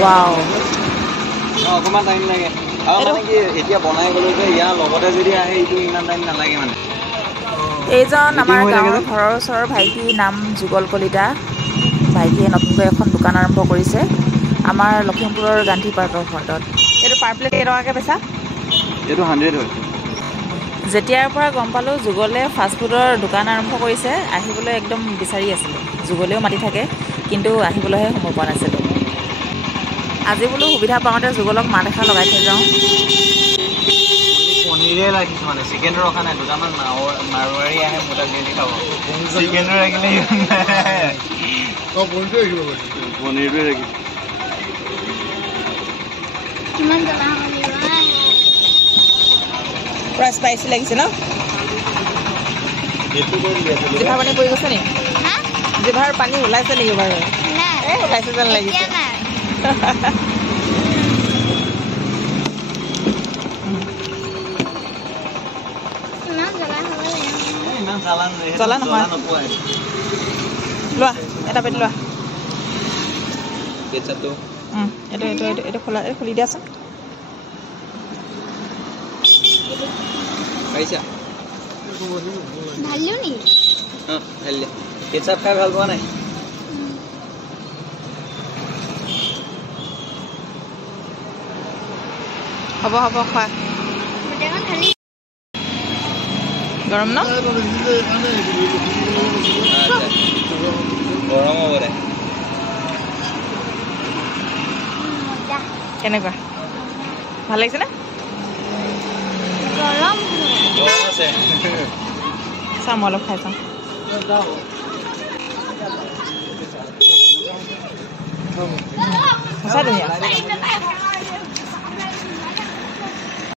wow অকমান time লাগে আৰু মানে কি এতিয়া বনাই গ'লো যে ইয়াৰ লগতে যদি আহে এইটো ইমান টাইম নালাগে মানে এইজন আমাৰ গাঁৱৰ ঘৰৰ ওচৰৰ ভাইটি নাম যুগল কলিতা ভাইটিয়ে নতুনকৈ এখন দোকান আৰম্ভ কৰিছে আমাৰ লখিমপুৰৰ গান্ধী পাৰ্কৰ ফ্ৰণ্টত এইটো পাৰ প্লেট কেইটকাকৈ বেচা এইটো 100 হয় যেতিয়াৰ পৰা গম পালোঁ যুগলে ফাষ্টফুডৰ দোকান আৰম্ভ কৰিছে আহিবলৈ একদম বিচাৰি আছিলোঁ যুগলেও মাতি থাকে কিন্তু আহিবলৈহে সময় পোৱা নাছিলোঁ আজি বোলো সুবিধা পাওঁতে যুগলক মাত এষাৰ লগাই থৈ যাওঁ পনীৰে লাগিছে মানে চিকেনৰ ৰখা নাই দুটামান মাৰোৱাৰী আহে মোৰ তাত দি খাব চিকেনৰ ৰাখিলে পনীৰটোৱে ৰাখিছে কিমান জ্বলা পুৰা স্পাইচি লাগিছে ন জিভাৰ পানী পৰি গৈছে নেকি জিভাৰ পানী ওলাইছে নেকি বাৰু এই ওলাইছে যেন লাগিছে জ্বলা নহয় লোৱা এটা পেট লোৱা এইটো খুলি দিয়াচোন পাইছা ভালো নি ভাল কেচাপ খাই ভাল পোৱা নাই হ'ব খোৱা গৰম ন গৰম হ'ব দে কেনেকুৱা ভাল লাগিছে নে গৰম আছে চাওঁ মই অলপ খাই চাওঁ সঁচা ধুনীয়া